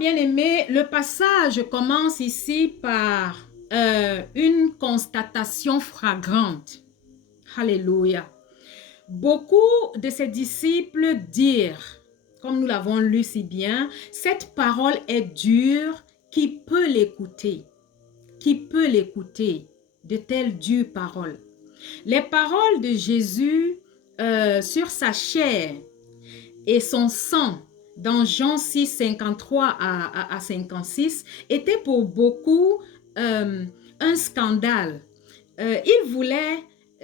bien-aimés, le passage commence ici par une constatation flagrante. Alléluia. Beaucoup de ses disciples dirent, comme nous l'avons lu si bien, cette parole est dure, qui peut l'écouter? Qui peut l'écouter? De telles dures paroles. Les paroles de Jésus sur sa chair et son sang dans Jean 6, 53 à 56 étaient pour beaucoup un scandale.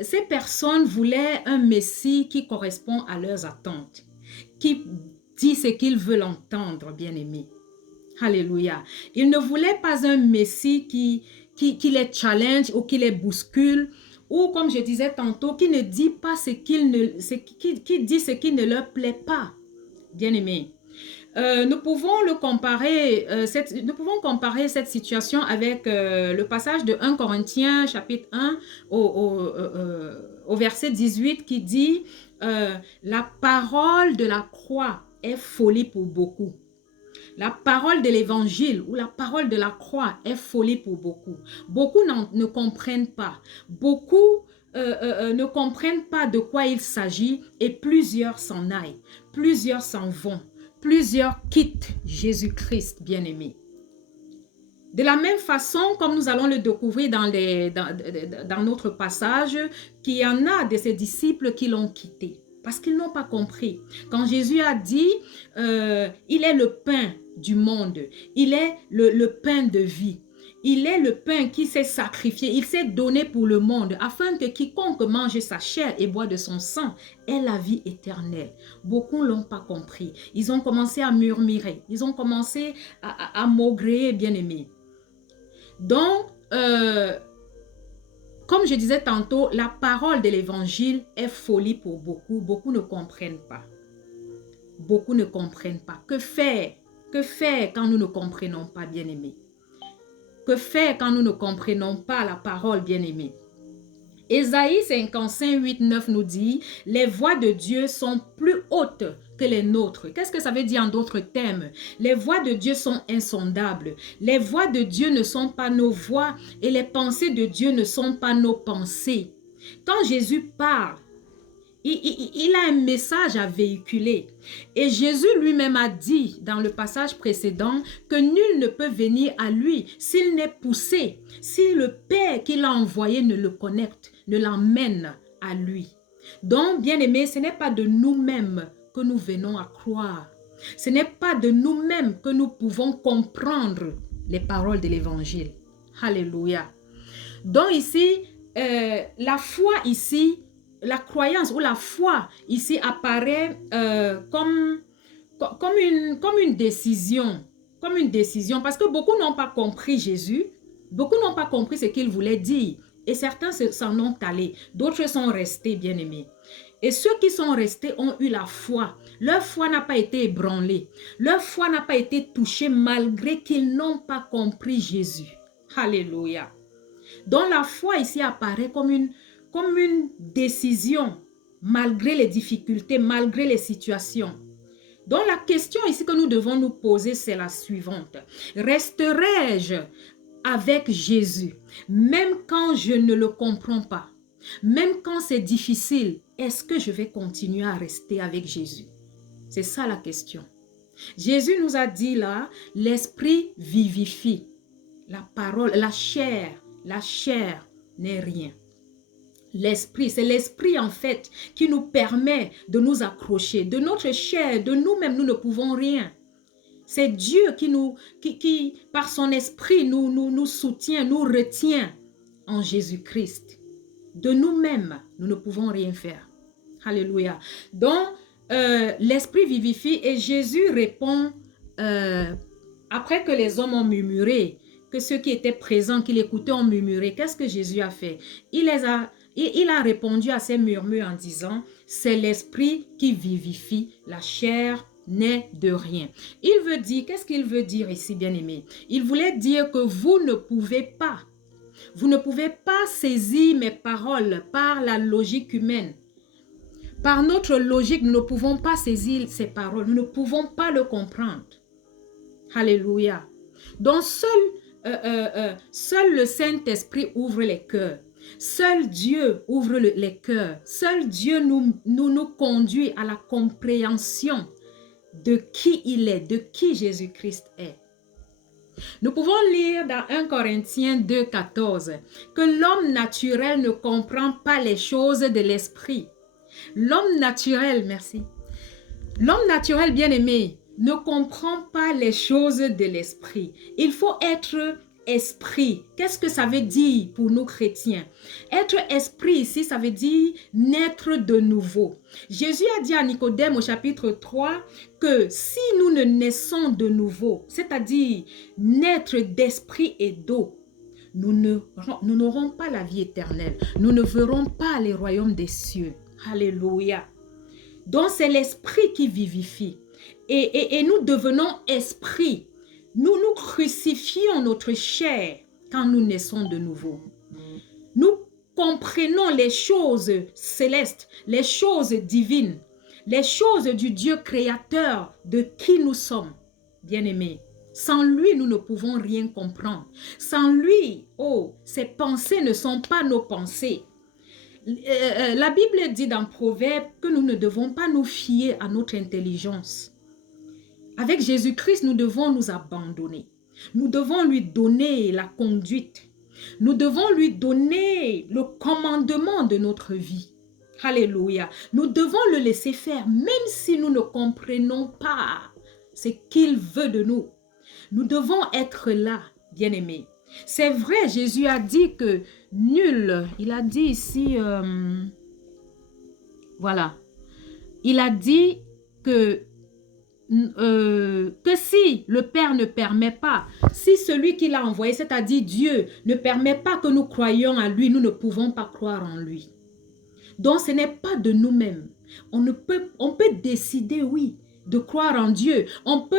Ces personnes voulaient un Messie qui correspond à leurs attentes, qui dit ce qu'ils veulent entendre, bien-aimés. Alléluia. Ils ne voulaient pas un Messie qui les challenge ou qui les bouscule, ou comme je disais tantôt, qui ne dit pas qui dit ce qui ne leur plaît pas. Bien-aimés. Nous pouvons comparer cette situation avec le passage de 1 Corinthiens chapitre 1 au verset 18 qui dit la parole de la croix est folie pour beaucoup. La parole de l'évangile ou la parole de la croix est folie pour beaucoup. Beaucoup ne comprennent pas. Beaucoup ne comprennent pas de quoi il s'agit et plusieurs s'en aillent. Plusieurs s'en vont. Plusieurs quittent Jésus-Christ, bien-aimé. De la même façon, comme nous allons le découvrir dans notre passage, qu'il y en a de ses disciples qui l'ont quitté parce qu'ils n'ont pas compris. Quand Jésus a dit, il est le pain du monde, il est le pain de vie. Il est le pain qui s'est sacrifié, il s'est donné pour le monde, afin que quiconque mange sa chair et boit de son sang ait la vie éternelle. Beaucoup ne l'ont pas compris. Ils ont commencé à murmurer, ils ont commencé à maugréer, bien-aimés. Donc, comme je disais tantôt, la parole de l'évangile est folie pour beaucoup. Beaucoup ne comprennent pas. Beaucoup ne comprennent pas. Que faire? Que faire quand nous ne comprenons pas, bien-aimés? Que faire quand nous ne comprenons pas la parole, bien-aimée? Ésaïe 55, 8, 9 nous dit, les voix de Dieu sont plus hautes que les nôtres. Qu'est-ce que ça veut dire en d'autres termes? Les voix de Dieu sont insondables. Les voix de Dieu ne sont pas nos voix et les pensées de Dieu ne sont pas nos pensées. Quand Jésus parle, il a un message à véhiculer. Et Jésus lui-même a dit dans le passage précédent que nul ne peut venir à lui s'il n'est poussé, si le Père qui l'a envoyé ne le connecte, ne l'emmène à lui. Donc, bien-aimés, ce n'est pas de nous-mêmes que nous venons à croire. Ce n'est pas de nous-mêmes que nous pouvons comprendre les paroles de l'Évangile. Alléluia. Donc ici, la foi ici, la croyance ou la foi ici apparaît comme une décision. Comme une décision. Parce que beaucoup n'ont pas compris Jésus. Beaucoup n'ont pas compris ce qu'il voulait dire. Et certains s'en ont allés. D'autres sont restés, bien-aimés. Et ceux qui sont restés ont eu la foi. Leur foi n'a pas été ébranlée. Leur foi n'a pas été touchée malgré qu'ils n'ont pas compris Jésus. Alléluia. Donc la foi ici apparaît comme une décision, malgré les difficultés, malgré les situations. Donc la question ici que nous devons nous poser, c'est la suivante. Resterai-je avec Jésus, même quand je ne le comprends pas? Même quand c'est difficile, est-ce que je vais continuer à rester avec Jésus? C'est ça la question. Jésus nous a dit là, l'esprit vivifie. La parole, la chair n'est rien. L'esprit, c'est l'esprit en fait qui nous permet de nous accrocher. De notre chair, de nous-mêmes, nous ne pouvons rien. C'est Dieu qui par son esprit, nous soutient, nous retient en Jésus-Christ. De nous-mêmes, nous ne pouvons rien faire. Alléluia. Donc, l'esprit vivifie et Jésus répond, après que les hommes ont murmuré, que ceux qui étaient présents, qui l'écoutaient ont murmuré. Qu'est-ce que Jésus a fait? Il a répondu à ces murmures en disant, c'est l'esprit qui vivifie, la chair n'est de rien. Il veut dire, qu'est-ce qu'il veut dire ici, bien-aimé? Il voulait dire que vous ne pouvez pas saisir mes paroles par la logique humaine. Par notre logique, nous ne pouvons pas saisir ces paroles, nous ne pouvons pas le comprendre. Alléluia. Donc seul le Saint-Esprit ouvre les cœurs. Seul Dieu ouvre les cœurs. Seul Dieu nous conduit à la compréhension de qui il est, de qui Jésus-Christ est. Nous pouvons lire dans 1 Corinthiens 2, 14 que l'homme naturel ne comprend pas les choses de l'esprit. L'homme naturel, merci. L'homme naturel, bien-aimé, ne comprend pas les choses de l'esprit. Il faut être esprit. Qu'est-ce que ça veut dire pour nous chrétiens? Être esprit ici, ça veut dire naître de nouveau. Jésus a dit à Nicodème au chapitre 3 que si nous ne naissons de nouveau, c'est-à-dire naître d'esprit et d'eau, nous n'aurons pas la vie éternelle. Nous ne verrons pas les royaumes des cieux. Alléluia. Donc c'est l'esprit qui vivifie. Et nous devenons esprit. Nous crucifions notre chair quand nous naissons de nouveau. Nous comprenons les choses célestes, les choses divines, les choses du Dieu créateur de qui nous sommes, bien-aimés. Sans lui, nous ne pouvons rien comprendre. Sans lui, ses pensées ne sont pas nos pensées. La Bible dit dans Proverbe que nous ne devons pas nous fier à notre intelligence. Avec Jésus-Christ, nous devons nous abandonner. Nous devons lui donner la conduite. Nous devons lui donner le commandement de notre vie. Alléluia. Nous devons le laisser faire, même si nous ne comprenons pas ce qu'il veut de nous. Nous devons être là, bien-aimés. C'est vrai, Jésus a dit que nul, il a dit ici, voilà, il a dit que si le Père ne permet pas, si celui qui l'a envoyé, c'est-à-dire Dieu, ne permet pas que nous croyions à lui, nous ne pouvons pas croire en lui. Donc ce n'est pas de nous-mêmes. On peut décider, oui, de croire en Dieu. On peut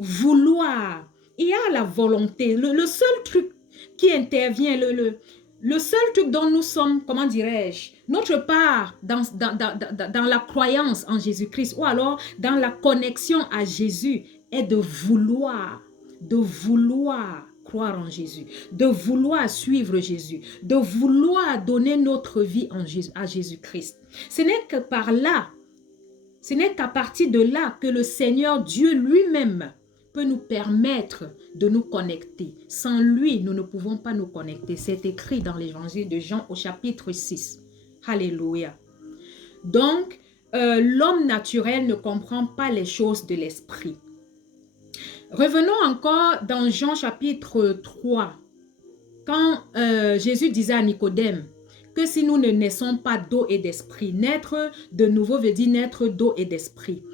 vouloir. Il y a la volonté. Le seul truc qui intervient, le seul truc dont nous sommes, comment dirais-je, notre part dans la croyance en Jésus-Christ ou alors dans la connexion à Jésus est de vouloir croire en Jésus, de vouloir suivre Jésus, de vouloir donner notre vie à Jésus-Christ. Ce n'est que par là, ce n'est qu'à partir de là que le Seigneur Dieu lui-même peut nous permettre de nous connecter. Sans lui, nous ne pouvons pas nous connecter. C'est écrit dans l'évangile de Jean au chapitre 6. Alléluia. Donc, l'homme naturel ne comprend pas les choses de l'esprit. Revenons encore dans Jean chapitre 3, quand Jésus disait à Nicodème que si nous ne naissons pas d'eau et d'esprit, naître de nouveau veut dire naître d'eau et d'esprit.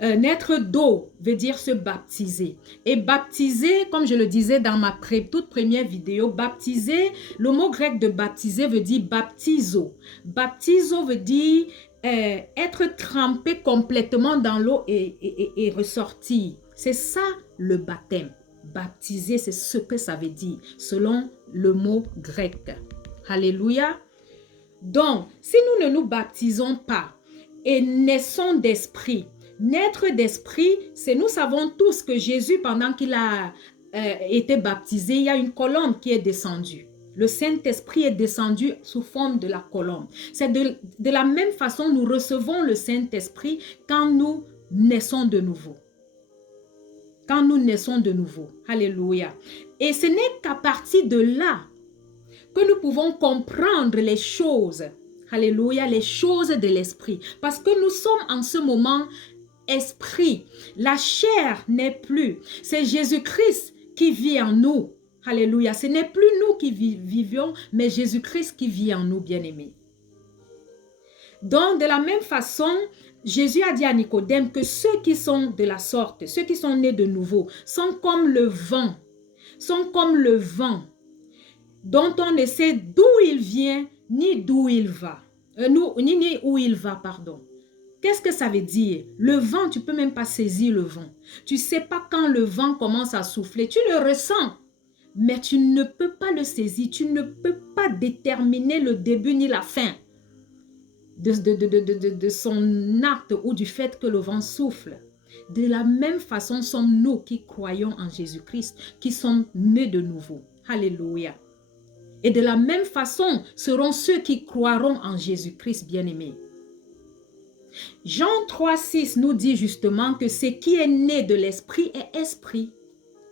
Naître d'eau veut dire se baptiser. Et baptiser, comme je le disais dans ma toute première vidéo, baptiser, le mot grec de baptiser veut dire baptizo. Baptizo veut dire être trempé complètement dans l'eau et ressortir. C'est ça le baptême. Baptiser, c'est ce que ça veut dire, selon le mot grec. Alléluia. Donc, si nous ne nous baptisons pas et naissons d'esprit, naître d'esprit, c'est nous savons tous que Jésus, pendant qu'il a été baptisé, il y a une colombe qui est descendue. Le Saint-Esprit est descendu sous forme de la colombe. C'est de la même façon nous recevons le Saint-Esprit quand nous naissons de nouveau. Quand nous naissons de nouveau. Alléluia. Et ce n'est qu'à partir de là que nous pouvons comprendre les choses. Alléluia, les choses de l'esprit. Parce que nous sommes en ce moment esprit. La chair n'est plus. C'est Jésus-Christ qui vit en nous. Alléluia. Ce n'est plus nous qui vivions, mais Jésus-Christ qui vit en nous, bien-aimés. Donc, de la même façon, Jésus a dit à Nicodème que ceux qui sont de la sorte, ceux qui sont nés de nouveau, sont comme le vent. Sont comme le vent dont on ne sait d'où il vient ni d'où il va. Ni où il va, pardon. Qu'est-ce que ça veut dire? Le vent, tu ne peux même pas saisir le vent. Tu ne sais pas quand le vent commence à souffler. Tu le ressens, mais tu ne peux pas le saisir. Tu ne peux pas déterminer le début ni la fin de son acte ou du fait que le vent souffle. De la même façon sommes nous qui croyons en Jésus-Christ, qui sommes nés de nouveau. Alléluia. Et de la même façon seront ceux qui croiront en Jésus-Christ bien-aimés. Jean 3,6 nous dit justement que ce qui est né de l'esprit est esprit.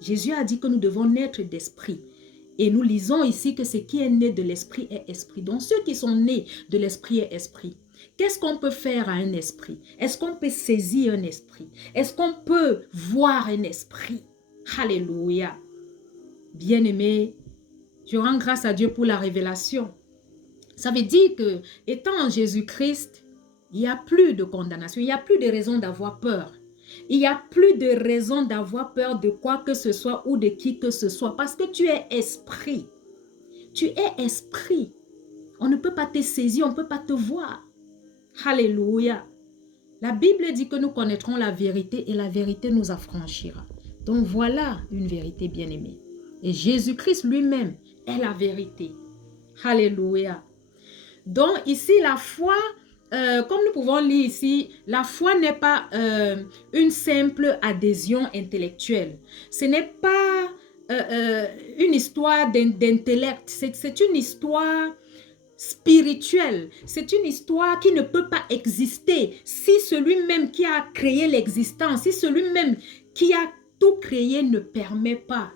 Jésus a dit que nous devons naître d'esprit. Et nous lisons ici que ce qui est né de l'esprit est esprit. Donc ceux qui sont nés de l'esprit est esprit. Qu'est-ce qu'on peut faire à un esprit? Est-ce qu'on peut saisir un esprit? Est-ce qu'on peut voir un esprit? Alléluia. Bien-aimé, je rends grâce à Dieu pour la révélation. Ça veut dire que, étant en Jésus-Christ, il n'y a plus de condamnation, il n'y a plus de raison d'avoir peur. Il n'y a plus de raison d'avoir peur de quoi que ce soit ou de qui que ce soit parce que tu es esprit. Tu es esprit. On ne peut pas te saisir, on ne peut pas te voir. Alléluia. La Bible dit que nous connaîtrons la vérité et la vérité nous affranchira. Donc voilà une vérité bien-aimée. Et Jésus-Christ lui-même est la vérité. Alléluia. Donc ici la foi, comme nous pouvons lire ici, la foi n'est pas une simple adhésion intellectuelle. Ce n'est pas une histoire d'intellect. C'est une histoire spirituelle. C'est une histoire qui ne peut pas exister si celui-même qui a créé l'existence, si celui-même qui a tout créé ne permet pas.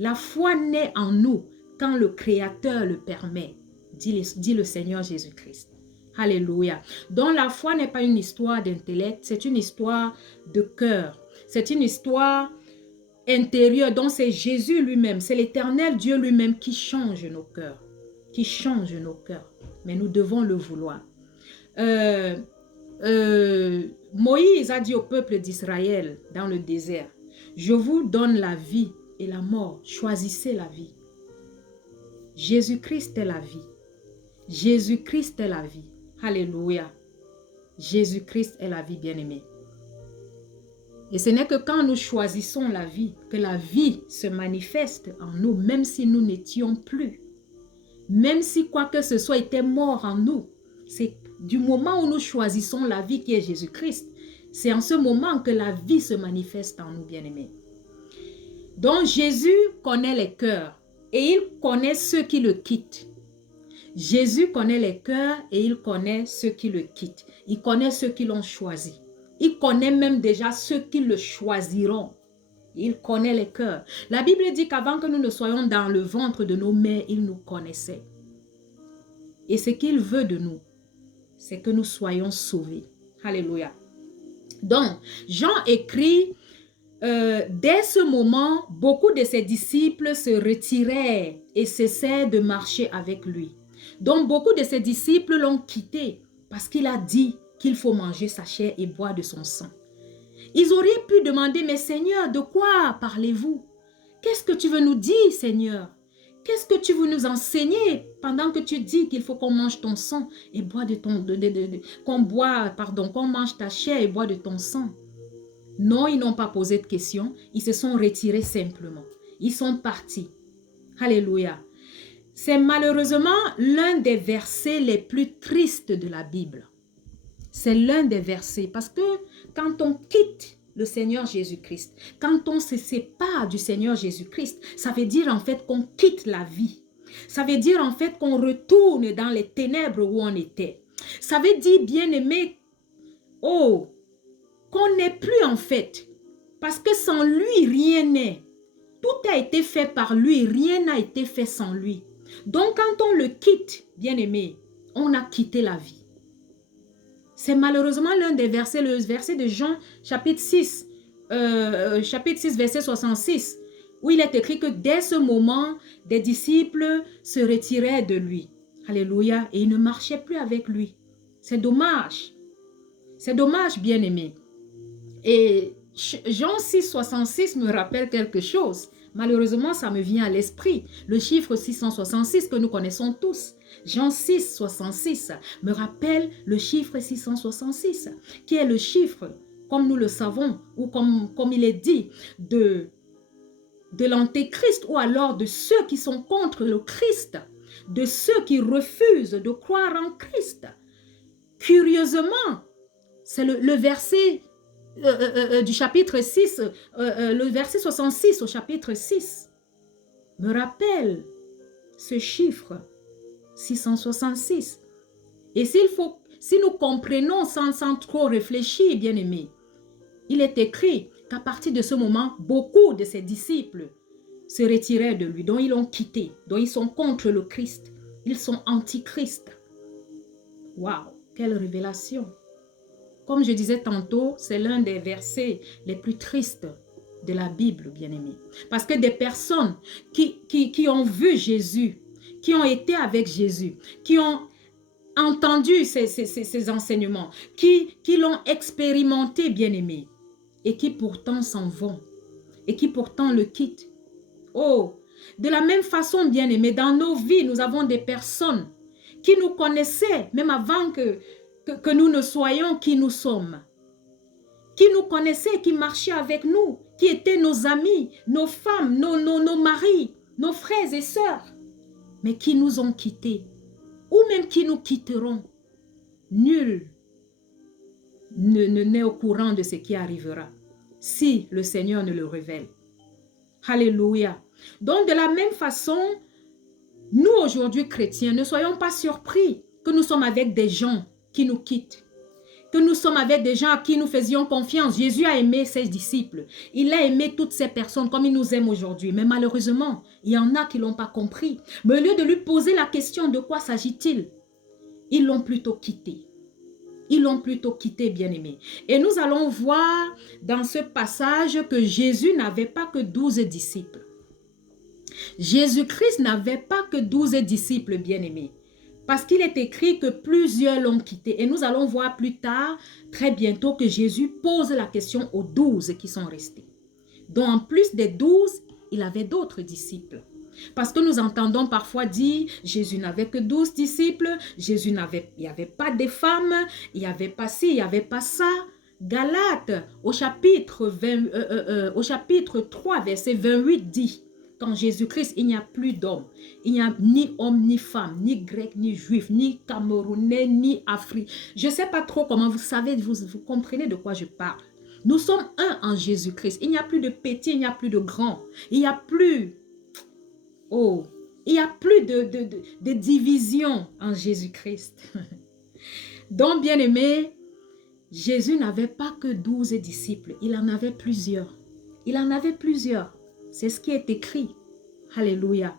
La foi naît en nous quand le Créateur le permet, dit le Seigneur Jésus-Christ. Alléluia. Donc la foi n'est pas une histoire d'intellect, c'est une histoire de cœur. C'est une histoire intérieure. Donc c'est Jésus lui-même, c'est l'Éternel Dieu lui-même qui change nos cœurs. Qui change nos cœurs. Mais nous devons le vouloir. Moïse a dit au peuple d'Israël dans le désert, je vous donne la vie et la mort. Choisissez la vie. Jésus-Christ est la vie. Jésus-Christ est la vie. Alléluia. Jésus-Christ est la vie, bien-aimée. Et ce n'est que quand nous choisissons la vie, que la vie se manifeste en nous, même si nous n'étions plus. Même si quoi que ce soit était mort en nous. C'est du moment où nous choisissons la vie qui est Jésus-Christ, c'est en ce moment que la vie se manifeste en nous, bien-aimés. Donc Jésus connaît les cœurs et il connaît ceux qui le quittent. Jésus connaît les cœurs et il connaît ceux qui le quittent. Il connaît ceux qui l'ont choisi. Il connaît même déjà ceux qui le choisiront. Il connaît les cœurs. La Bible dit qu'avant que nous ne soyons dans le ventre de nos mères, il nous connaissait. Et ce qu'il veut de nous, c'est que nous soyons sauvés. Alléluia. Donc, Jean écrit, dès ce moment, beaucoup de ses disciples se retiraient et cessaient de marcher avec lui. Donc, beaucoup de ses disciples l'ont quitté parce qu'il a dit qu'il faut manger sa chair et boire de son sang. Ils auraient pu demander, mais Seigneur, de quoi parlez-vous? Qu'est-ce que tu veux nous dire, Seigneur? Qu'est-ce que tu veux nous enseigner pendant que tu dis qu'il faut qu'on mange ton sang et boire qu'on mange ta chair et boire de ton sang? Non, ils n'ont pas posé de questions. Ils se sont retirés simplement. Ils sont partis. Alléluia. C'est malheureusement l'un des versets les plus tristes de la Bible. C'est l'un des versets parce que quand on quitte le Seigneur Jésus-Christ, quand on se sépare du Seigneur Jésus-Christ, ça veut dire en fait qu'on quitte la vie. Ça veut dire en fait qu'on retourne dans les ténèbres où on était. Ça veut dire, bien-aimé, qu'on n'est plus en fait. Parce que sans lui, rien n'est. Tout a été fait par lui, rien n'a été fait sans lui. Donc quand on le quitte, bien-aimé, on a quitté la vie. C'est malheureusement l'un des versets, le verset de Jean, chapitre 6, verset 66, où il est écrit que dès ce moment, des disciples se retiraient de lui. Alléluia. Et ils ne marchaient plus avec lui. C'est dommage. C'est dommage, bien-aimé. Et Jean 6, 66 me rappelle quelque chose. Malheureusement, ça me vient à l'esprit. Le chiffre 666 que nous connaissons tous. Jean 6, 66 me rappelle le chiffre 666, qui est le chiffre, comme nous le savons, ou comme il est dit, de l'antéchrist, ou alors de ceux qui sont contre le Christ, de ceux qui refusent de croire en Christ. Curieusement, c'est le verset du chapitre 6, le verset 66 au chapitre 6, me rappelle ce chiffre 666. Et si nous comprenons sans trop réfléchir, bien-aimés, il est écrit qu'à partir de ce moment, beaucoup de ses disciples se retirèrent de lui, dont ils l'ont quitté, dont ils sont contre le Christ. Ils sont antichrist. Waouh, quelle révélation! Comme je disais tantôt, c'est l'un des versets les plus tristes de la Bible, bien-aimés. Parce que des personnes qui ont vu Jésus, qui ont été avec Jésus, qui ont entendu ces enseignements, qui l'ont expérimenté, bien-aimés, et qui pourtant s'en vont, et qui pourtant le quittent. Oh, de la même façon, bien-aimés, dans nos vies, nous avons des personnes qui nous connaissaient, même avant que nous ne soyons qui nous sommes, qui nous connaissaient, qui marchaient avec nous, qui étaient nos amis, nos femmes, nos maris, nos frères et sœurs, mais qui nous ont quittés, ou même qui nous quitteront. Nul n'est au courant de ce qui arrivera si le Seigneur ne le révèle. Alléluia. Donc de la même façon, nous aujourd'hui chrétiens, ne soyons pas surpris que nous sommes avec des gens qui nous quittent, que nous sommes avec des gens à qui nous faisions confiance. Jésus a aimé ses disciples. Il a aimé toutes ces personnes comme il nous aime aujourd'hui. Mais malheureusement, il y en a qui ne l'ont pas compris. Mais au lieu de lui poser la question de quoi s'agit-il, ils l'ont plutôt quitté. Ils l'ont plutôt quitté, bien-aimé. Et nous allons voir dans ce passage que Jésus n'avait pas que 12 disciples. Jésus-Christ n'avait pas que 12 disciples, bien-aimés. Parce qu'il est écrit que plusieurs l'ont quitté. Et nous allons voir plus tard, très bientôt, que Jésus pose la question aux 12 qui sont restés. Donc, en plus des 12, il avait d'autres disciples. Parce que nous entendons parfois dire, Jésus n'avait que 12 disciples, il n'y avait pas de femmes, il n'y avait pas ci, il n'y avait pas ça. Galates, au chapitre 3, verset 28 dit, qu'en Jésus-Christ, il n'y a plus d'hommes. Il n'y a ni homme, ni femme, ni grec, ni juif, ni camerounais, ni africain. Je ne sais pas trop comment vous savez, vous comprenez de quoi je parle. Nous sommes un en Jésus-Christ. Il n'y a plus de petit, il n'y a plus de grand. Il n'y a plus... Oh, il n'y a plus de division en Jésus-Christ. Donc, bien-aimé, Jésus n'avait pas que 12 disciples. Il en avait plusieurs. Il en avait plusieurs. C'est ce qui est écrit. Alléluia.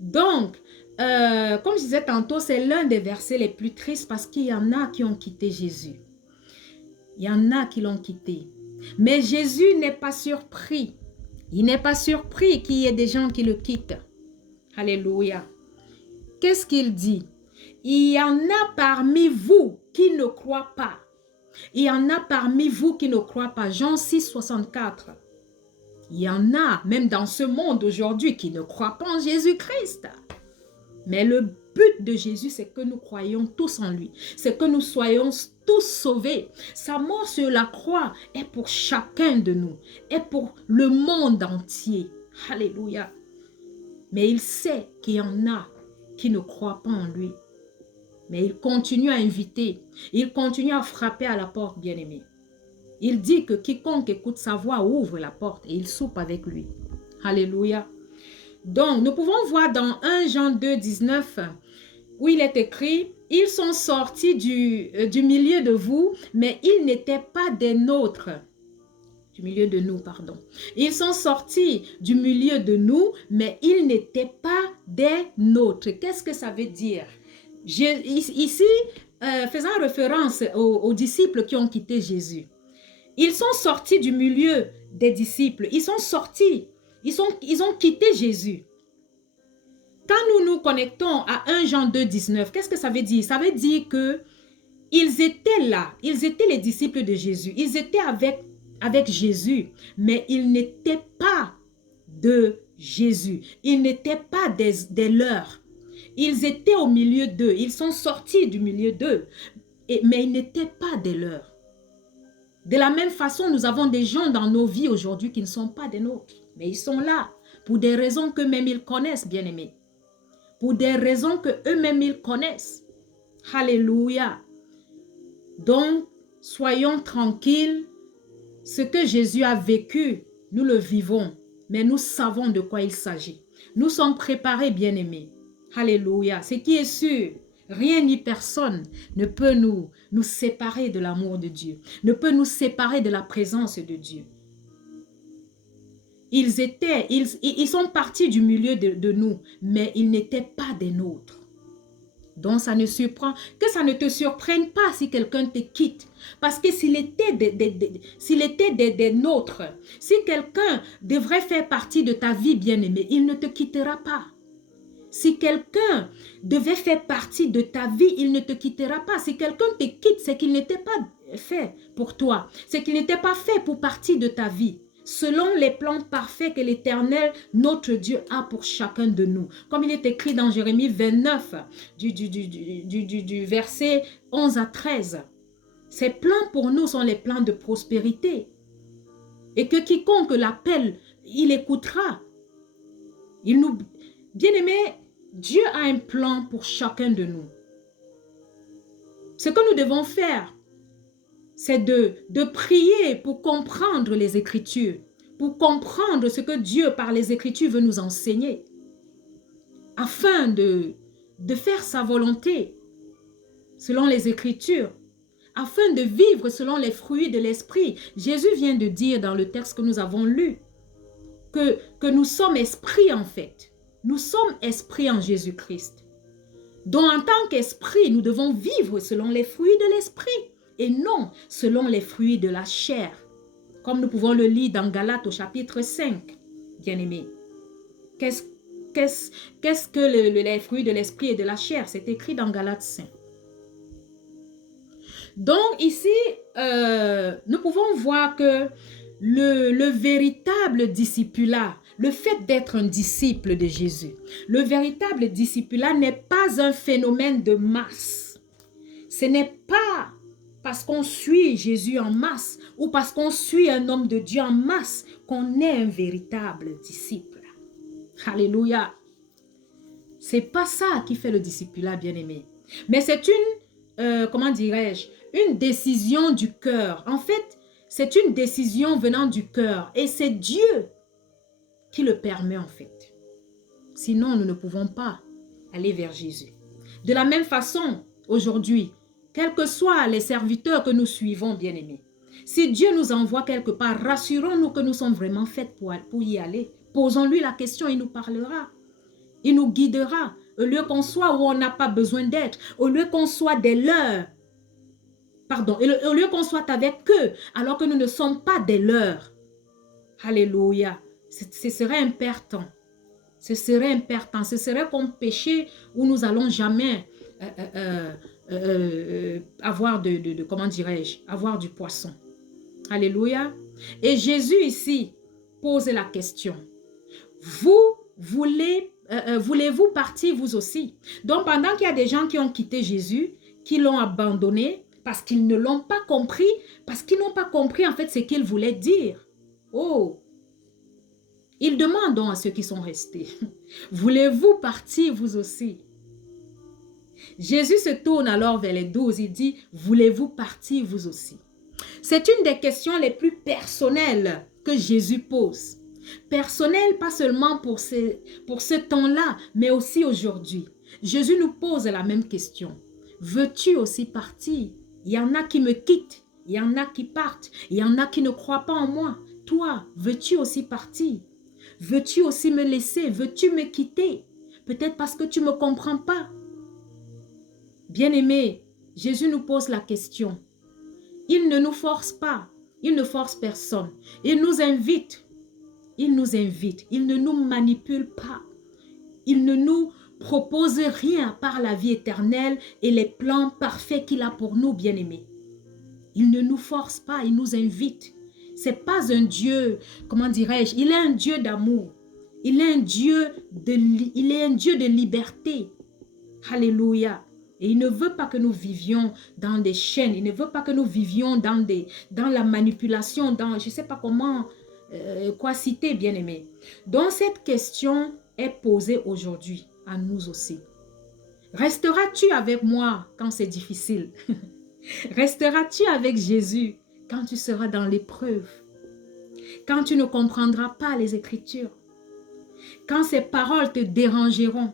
Donc, comme je disais tantôt, c'est l'un des versets les plus tristes parce qu'il y en a qui ont quitté Jésus. Il y en a qui l'ont quitté. Mais Jésus n'est pas surpris. Il n'est pas surpris qu'il y ait des gens qui le quittent. Alléluia. Qu'est-ce qu'il dit? Il y en a parmi vous qui ne croient pas. Il y en a parmi vous qui ne croient pas. Jean 6, 64. Il y en a, même dans ce monde aujourd'hui, qui ne croient pas en Jésus-Christ. Mais le but de Jésus, c'est que nous croyions tous en lui. C'est que nous soyons tous sauvés. Sa mort sur la croix est pour chacun de nous. Est pour le monde entier. Alléluia. Mais il sait qu'il y en a qui ne croient pas en lui. Mais il continue à inviter. Il continue à frapper à la porte, bien-aimé. Il dit que quiconque écoute sa voix ouvre la porte et il soupe avec lui. Alléluia. Donc, nous pouvons voir dans 1 Jean 2, 19, où il est écrit, « Ils sont sortis du milieu de vous, mais ils n'étaient pas des nôtres. » Du milieu de nous, pardon. « Ils sont sortis du milieu de nous, mais ils n'étaient pas des nôtres. » Qu'est-ce que ça veut dire? Ici, faisant référence aux disciples qui ont quitté Jésus. Ils sont sortis du milieu des disciples. Ils sont sortis. Ils ont quitté Jésus. Quand nous nous connectons à 1 Jean 2, 19, qu'est-ce que ça veut dire? Ça veut dire que ils étaient là. Ils étaient les disciples de Jésus. Ils étaient avec Jésus. Mais ils n'étaient pas de Jésus. Ils n'étaient pas des leurs. Ils étaient au milieu d'eux. Ils sont sortis du milieu d'eux. Mais ils n'étaient pas des leurs. De la même façon, nous avons des gens dans nos vies aujourd'hui qui ne sont pas des nôtres. Mais ils sont là pour des raisons qu'eux-mêmes ils connaissent, bien-aimés. Pour des raisons qu'eux-mêmes ils connaissent. Alléluia. Donc, soyons tranquilles. Ce que Jésus a vécu, nous le vivons, mais nous savons de quoi il s'agit. Nous sommes préparés, bien-aimés. Alléluia. Ce qui est sûr, rien ni personne ne peut nous séparer de l'amour de Dieu, ne peut nous séparer de la présence de Dieu. Ils sont partis du milieu de nous, mais ils n'étaient pas des nôtres. Donc, ça ne te surprenne pas si quelqu'un te quitte. Parce que s'il était des nôtres, si quelqu'un devrait faire partie de ta vie bien-aimée, il ne te quittera pas. Si quelqu'un devait faire partie de ta vie, il ne te quittera pas. Si quelqu'un te quitte, c'est qu'il n'était pas fait pour toi. C'est qu'il n'était pas fait pour partie de ta vie. Selon les plans parfaits que l'Éternel, notre Dieu, a pour chacun de nous. Comme il est écrit dans Jérémie 29, du verset 11 à 13. Ces plans pour nous sont les plans de prospérité. Et que quiconque l'appelle, il écoutera. Bien-aimés, Dieu a un plan pour chacun de nous. Ce que nous devons faire, c'est de prier pour comprendre les Écritures, pour comprendre ce que Dieu, par les Écritures, veut nous enseigner, afin de faire sa volonté selon les Écritures, afin de vivre selon les fruits de l'Esprit. Jésus vient de dire dans le texte que nous avons lu que nous sommes esprits en fait. Nous sommes esprits en Jésus-Christ. Donc en tant qu'esprit, nous devons vivre selon les fruits de l'Esprit et non selon les fruits de la chair. Comme nous pouvons le lire dans Galates au chapitre 5, bien-aimés. Qu'est-ce que les fruits de l'Esprit et de la chair? C'est écrit dans Galates 5. Donc ici, nous pouvons voir que le véritable discipulat, le fait d'être un disciple de Jésus, le véritable discipulat n'est pas un phénomène de masse. Ce n'est pas parce qu'on suit Jésus en masse ou parce qu'on suit un homme de Dieu en masse qu'on est un véritable disciple. Alléluia. C'est pas ça qui fait le discipulat, bien-aimé. Mais c'est une décision du cœur. En fait, c'est une décision venant du cœur et c'est Dieu qui le permet en fait. Sinon, nous ne pouvons pas aller vers Jésus. De la même façon, aujourd'hui, quels que soient les serviteurs que nous suivons, bien-aimés, si Dieu nous envoie quelque part, rassurons-nous que nous sommes vraiment faits pour y aller. Posons-lui la question, il nous parlera. Il nous guidera. Au lieu qu'on soit où on n'a pas besoin d'être, au lieu qu'on soit des leurs, au lieu qu'on soit avec eux, alors que nous ne sommes pas des leurs. Alléluia. Ce serait impertinent. Ce serait impertinent. Ce serait comme péché où nous n'allons jamais avoir avoir du poisson. Alléluia. Et Jésus ici pose la question. Voulez-vous partir vous aussi? Donc pendant qu'il y a des gens qui ont quitté Jésus, qui l'ont abandonné parce qu'ils ne l'ont pas compris, parce qu'ils n'ont pas compris en fait ce qu'il voulait dire. Oh! Il demande donc à ceux qui sont restés, voulez-vous partir vous aussi? Jésus se tourne alors vers les 12, il dit, voulez-vous partir vous aussi? C'est une des questions les plus personnelles que Jésus pose. Personnel, pas seulement pour ce temps-là, mais aussi aujourd'hui. Jésus nous pose la même question. Veux-tu aussi partir? Il y en a qui me quittent, il y en a qui partent, il y en a qui ne croient pas en moi. Toi, veux-tu aussi partir? Veux-tu aussi me laisser? Veux-tu me quitter? Peut-être parce que tu ne me comprends pas. Bien-aimé, Jésus nous pose la question. Il ne nous force pas, il ne force personne. Il nous invite. Il nous invite, il ne nous manipule pas. Il ne nous propose rien à part la vie éternelle et les plans parfaits qu'il a pour nous, bien-aimés. Il ne nous force pas, il nous invite. C'est pas un Dieu, comment dirais-je, il est un Dieu d'amour. Il est un Dieu de liberté. Alléluia. Et il ne veut pas que nous vivions dans des chaînes. Il ne veut pas que nous vivions dans la manipulation, dans je ne sais pas comment... quoi citer, bien-aimé. Donc, cette question est posée aujourd'hui à nous aussi. Resteras-tu avec moi quand c'est difficile? Resteras-tu avec Jésus quand tu seras dans l'épreuve, quand tu ne comprendras pas les Écritures, quand ces paroles te dérangeront.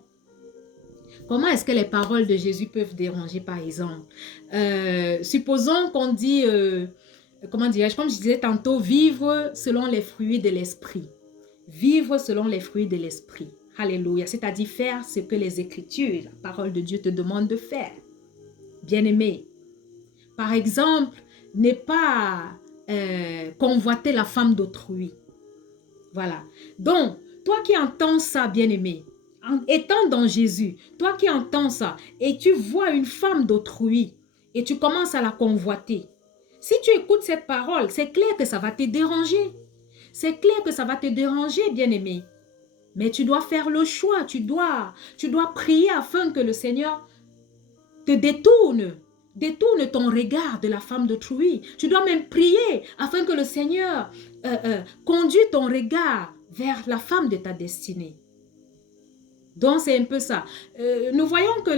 Comment est-ce que les paroles de Jésus peuvent déranger, par exemple? Supposons qu'on dit, comment dirais-je, comme je disais tantôt, vivre selon les fruits de l'esprit. Vivre selon les fruits de l'esprit. Alléluia. C'est-à-dire faire ce que les Écritures, la parole de Dieu te demande de faire. Bien-aimé. Par exemple, ne pas convoiter la femme d'autrui. Voilà. Donc, toi qui entends ça, bien-aimé, étant dans Jésus, toi qui entends ça, et tu vois une femme d'autrui, et tu commences à la convoiter, si tu écoutes cette parole, c'est clair que ça va te déranger. C'est clair que ça va te déranger, bien-aimé. Mais tu dois faire le choix, tu dois prier afin que le Seigneur te détourne ton regard de la femme d'autrui. Tu dois même prier afin que le Seigneur conduise ton regard vers la femme de ta destinée. Donc, c'est un peu ça. Nous voyons que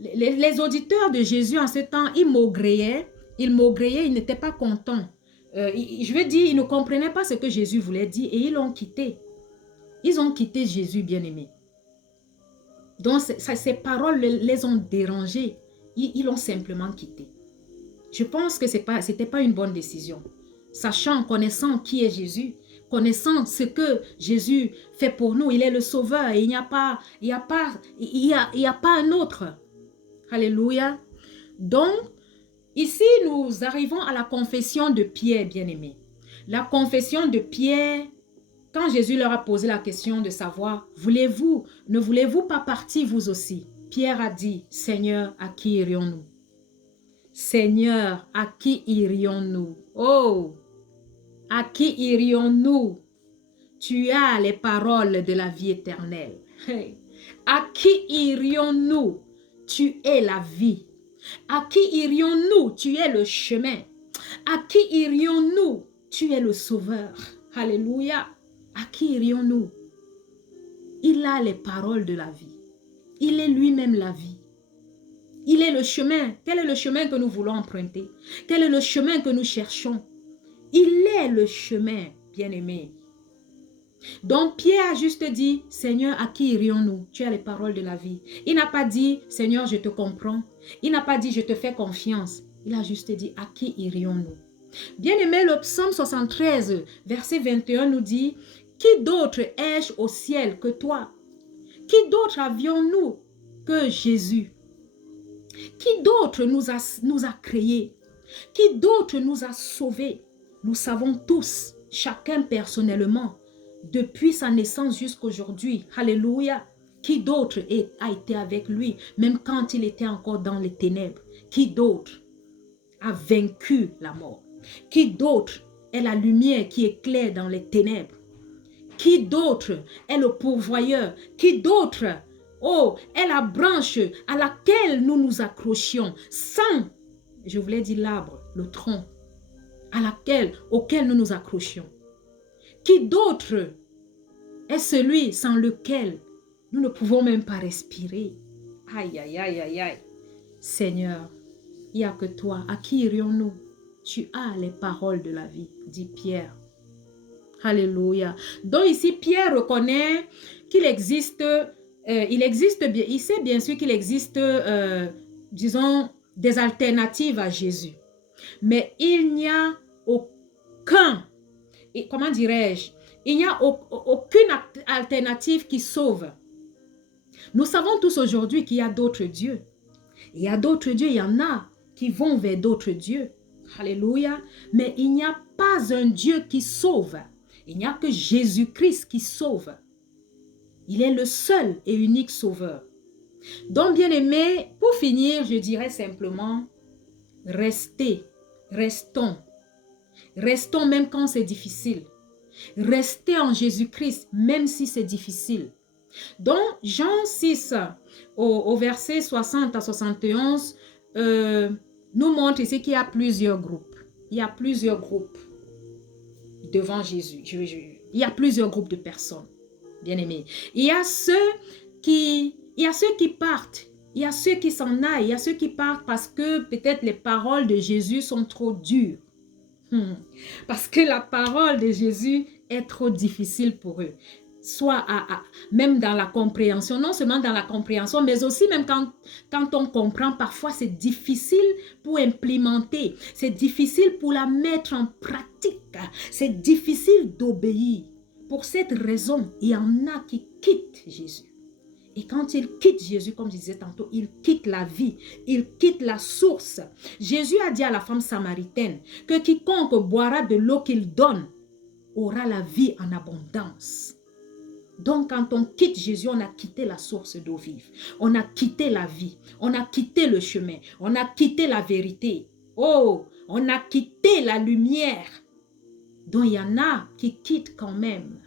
les auditeurs de Jésus en ce temps, ils maugréaient, ils n'étaient pas contents. Je veux dire, ils ne comprenaient pas ce que Jésus voulait dire et ils l'ont quitté. Ils ont quitté Jésus, bien-aimé. Donc, ces paroles les ont dérangés. Ils l'ont simplement quitté. Je pense que ce n'était pas une bonne décision. Sachant, connaissant qui est Jésus, connaissant ce que Jésus fait pour nous, il est le sauveur et il n'y a pas un autre. Alléluia. Donc, ici, nous arrivons à la confession de Pierre, bien-aimé. La confession de Pierre, quand Jésus leur a posé la question de savoir, ne voulez-vous pas partir vous aussi? Pierre a dit, Seigneur, à qui irions-nous? Seigneur, à qui irions-nous? Oh, à qui irions-nous? Tu as les paroles de la vie éternelle. Hey. À qui irions-nous? Tu es la vie. À qui irions-nous? Tu es le chemin. À qui irions-nous? Tu es le sauveur. Alléluia. À qui irions-nous? Il a les paroles de la vie. Il est lui-même la vie. Il est le chemin. Quel est le chemin que nous voulons emprunter? Quel est le chemin que nous cherchons? Il est le chemin, bien-aimé. Donc Pierre a juste dit, Seigneur, à qui irions-nous? Tu as les paroles de la vie. Il n'a pas dit, Seigneur, je te comprends. Il n'a pas dit, je te fais confiance. Il a juste dit, à qui irions-nous? Bien-aimé, le psaume 73, verset 21 nous dit, qui d'autre ai-je au ciel que toi? Qui d'autre avions-nous que Jésus? Qui d'autre nous a créés? Qui d'autre nous a sauvés? Nous savons tous, chacun personnellement, depuis sa naissance jusqu'à aujourd'hui. Alléluia. Qui d'autre a été avec lui, même quand il était encore dans les ténèbres? Qui d'autre a vaincu la mort? Qui d'autre est la lumière qui éclaire dans les ténèbres? Qui d'autre est le pourvoyeur? Qui d'autre, est la branche à laquelle nous nous accrochions sans, je voulais dire l'arbre, le tronc, auquel nous nous accrochions? Qui d'autre est celui sans lequel nous ne pouvons même pas respirer? Aïe, aïe, aïe, aïe, aïe. Seigneur, il n'y a que toi. À qui irions-nous? Tu as les paroles de la vie, dit Pierre. Alléluia. Donc ici, Pierre reconnaît qu'il existe, il sait bien sûr qu'il existe, disons, des alternatives à Jésus. Mais il n'y a comment dirais-je, il n'y a aucune alternative qui sauve. Nous savons tous aujourd'hui qu'il y a d'autres dieux. Il y a d'autres dieux, il y en a qui vont vers d'autres dieux. Alléluia. Mais il n'y a pas un Dieu qui sauve. Il n'y a que Jésus-Christ qui sauve. Il est le seul et unique sauveur. Donc, bien-aimés, pour finir, je dirais simplement, restons. Restons même quand c'est difficile. Restez en Jésus-Christ, même si c'est difficile. Donc, Jean 6, au verset 60 à 71, nous montre ici qu'il y a plusieurs groupes. Il y a plusieurs groupes devant Jésus. Il y a plusieurs groupes de personnes, bien-aimés. Il y a ceux qui partent. Il y a ceux qui s'en aillent. Il y a ceux qui partent parce que peut-être les paroles de Jésus sont trop dures. Parce que la parole de Jésus est trop difficile pour eux. Soit même dans la compréhension, non seulement dans la compréhension, mais aussi même quand on comprend, parfois c'est difficile pour implémenter, c'est difficile pour la mettre en pratique, c'est difficile d'obéir. Pour cette raison, il y en a qui quittent Jésus. Et quand ils quittent Jésus, comme je disais tantôt, ils quittent la vie, ils quittent la source. Jésus a dit à la femme samaritaine que quiconque boira de l'eau qu'il donne aura la vie en abondance. Donc, quand on quitte Jésus, on a quitté la source d'eau vive. On a quitté la vie. On a quitté le chemin. On a quitté la vérité. Oh, on a quitté la lumière. Donc, il y en a qui quittent quand même.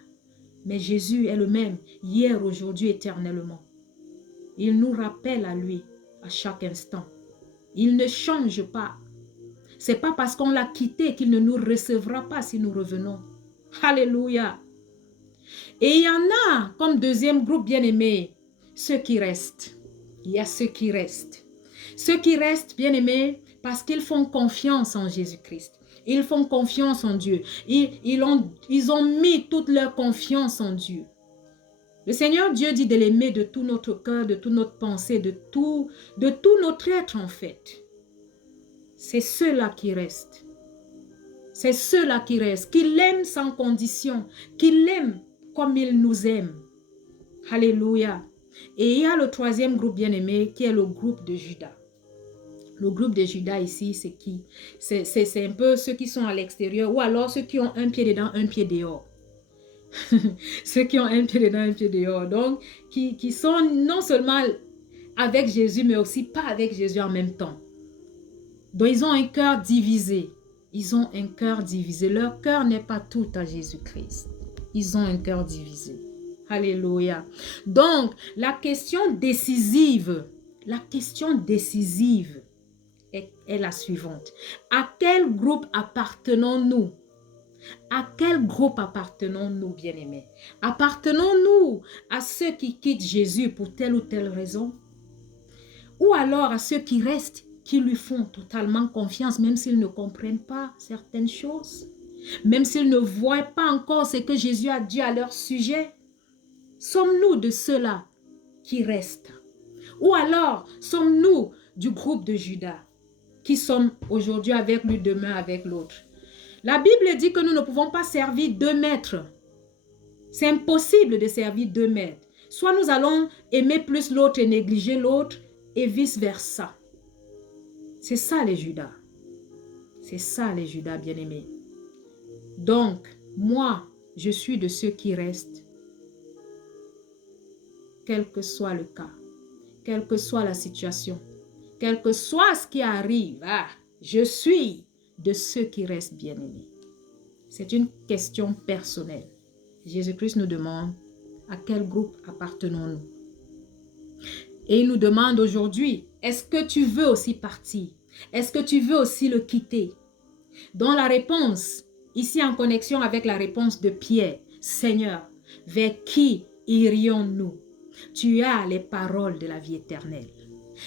Mais Jésus est le même, hier, aujourd'hui, éternellement. Il nous rappelle à lui à chaque instant. Il ne change pas. Ce n'est pas parce qu'on l'a quitté qu'il ne nous recevra pas si nous revenons. Alléluia. Et il y en a, comme deuxième groupe bien-aimé, ceux qui restent. Il y a ceux qui restent. Ceux qui restent, bien-aimés, parce qu'ils font confiance en Jésus-Christ. Ils font confiance en Dieu. Ils ont mis toute leur confiance en Dieu. Le Seigneur Dieu dit de l'aimer de tout notre cœur, de toute notre pensée, de tout notre être en fait. C'est ceux-là qui restent. C'est ceux-là qui restent, qui l'aiment sans condition, qui l'aiment comme il nous aime. Alléluia. Et il y a le troisième groupe bien-aimé qui est le groupe de Judas. Le groupe de Judas ici, c'est qui? C'est un peu ceux qui sont à l'extérieur ou alors ceux qui ont un pied dedans, un pied dehors. Ceux qui ont un pied dedans, un pied dehors. Donc, qui sont non seulement avec Jésus, mais aussi pas avec Jésus en même temps. Donc, ils ont un cœur divisé. Ils ont un cœur divisé. Leur cœur n'est pas tout à Jésus-Christ. Ils ont un cœur divisé. Alléluia. Donc, la question décisive est la suivante. À quel groupe appartenons-nous? À quel groupe appartenons-nous, bien-aimés? Appartenons-nous à ceux qui quittent Jésus pour telle ou telle raison? Ou alors à ceux qui restent, qui lui font totalement confiance, même s'ils ne comprennent pas certaines choses? Même s'ils ne voient pas encore ce que Jésus a dit à leur sujet? Sommes-nous de ceux-là qui restent? Ou alors sommes-nous du groupe de Judas, qui sommes aujourd'hui avec lui, demain avec l'autre? La Bible dit que nous ne pouvons pas servir deux maîtres. C'est impossible de servir deux maîtres. Soit nous allons aimer plus l'autre et négliger l'autre, et vice-versa. C'est ça les Judas. C'est ça les Judas bien-aimés. Donc, moi, je suis de ceux qui restent, quel que soit le cas, quelle que soit la situation, quel que soit ce qui arrive, je suis de ceux qui restent bien-aimés. C'est une question personnelle. Jésus-Christ nous demande à quel groupe appartenons-nous. Et il nous demande aujourd'hui, est-ce que tu veux aussi partir? Est-ce que tu veux aussi le quitter? Dans la réponse, ici en connexion avec la réponse de Pierre, Seigneur, vers qui irions-nous? Tu as les paroles de la vie éternelle.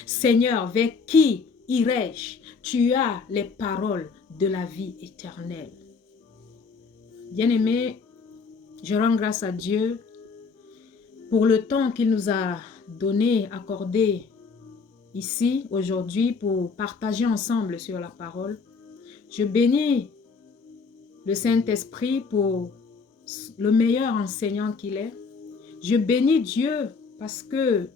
Seigneur, vers qui irais-je? Tu as les paroles de la vie éternelle. Bien-aimés, je rends grâce à Dieu pour le temps qu'il nous a donné, accordé ici, aujourd'hui, pour partager ensemble sur la parole. Je bénis le Saint-Esprit pour le meilleur enseignant qu'il est. Je bénis Dieu parce que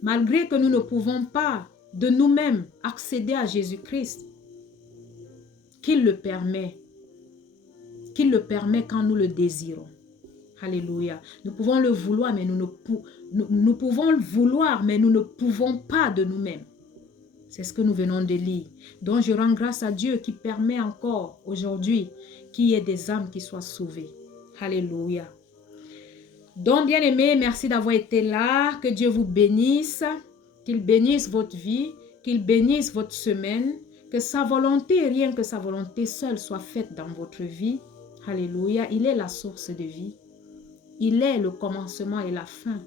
malgré que nous ne pouvons pas de nous-mêmes accéder à Jésus-Christ, qu'il le permet quand nous le désirons. Alléluia. Nous pouvons le vouloir, mais nous pouvons le vouloir, mais nous ne pouvons pas de nous-mêmes. C'est ce que nous venons de lire. Donc je rends grâce à Dieu qui permet encore aujourd'hui qu'il y ait des âmes qui soient sauvées. Alléluia. Donc bien-aimés, merci d'avoir été là. Que Dieu vous bénisse. Qu'il bénisse votre vie. Qu'il bénisse votre semaine. Que sa volonté, rien que sa volonté seule, soit faite dans votre vie. Alléluia. Il est la source de vie. Il est le commencement et la fin.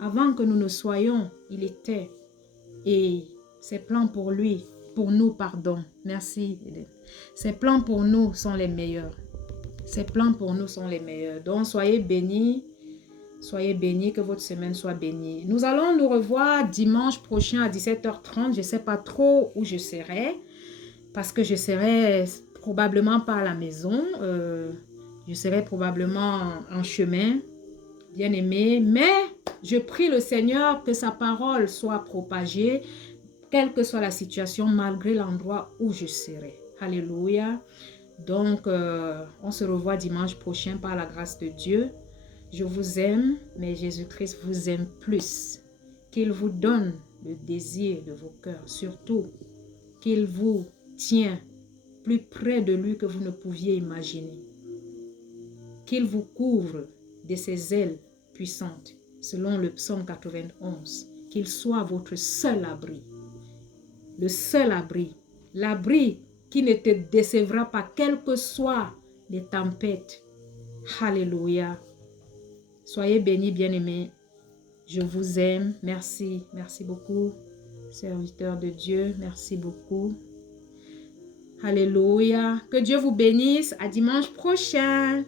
Avant que nous ne soyons, il était. Et ses plans pour lui pour nous, pardon. Merci. Ses plans pour nous sont les meilleurs. Ses plans pour nous sont les meilleurs. Donc, soyez bénis. Soyez bénis, que votre semaine soit bénie. Nous allons nous revoir dimanche prochain à 17h30. Je ne sais pas trop où je serai, parce que je serai probablement pas à la maison. Je serai probablement en chemin, bien aimé. Mais je prie le Seigneur que sa parole soit propagée, quelle que soit la situation, malgré l'endroit où je serai. Alléluia. Donc, on se revoit dimanche prochain par la grâce de Dieu. Je vous aime, mais Jésus-Christ vous aime plus. Qu'il vous donne le désir de vos cœurs. Surtout, qu'il vous tient plus près de lui que vous ne pouviez imaginer. Qu'il vous couvre de ses ailes puissantes, selon le psaume 91. Qu'il soit votre seul abri. Le seul abri. L'abri qui ne te décevra pas, quelles que soient les tempêtes. Alléluia. Soyez bénis, bien-aimés. Je vous aime. Merci. Merci beaucoup, serviteur de Dieu. Merci beaucoup. Alléluia. Que Dieu vous bénisse. À dimanche prochain.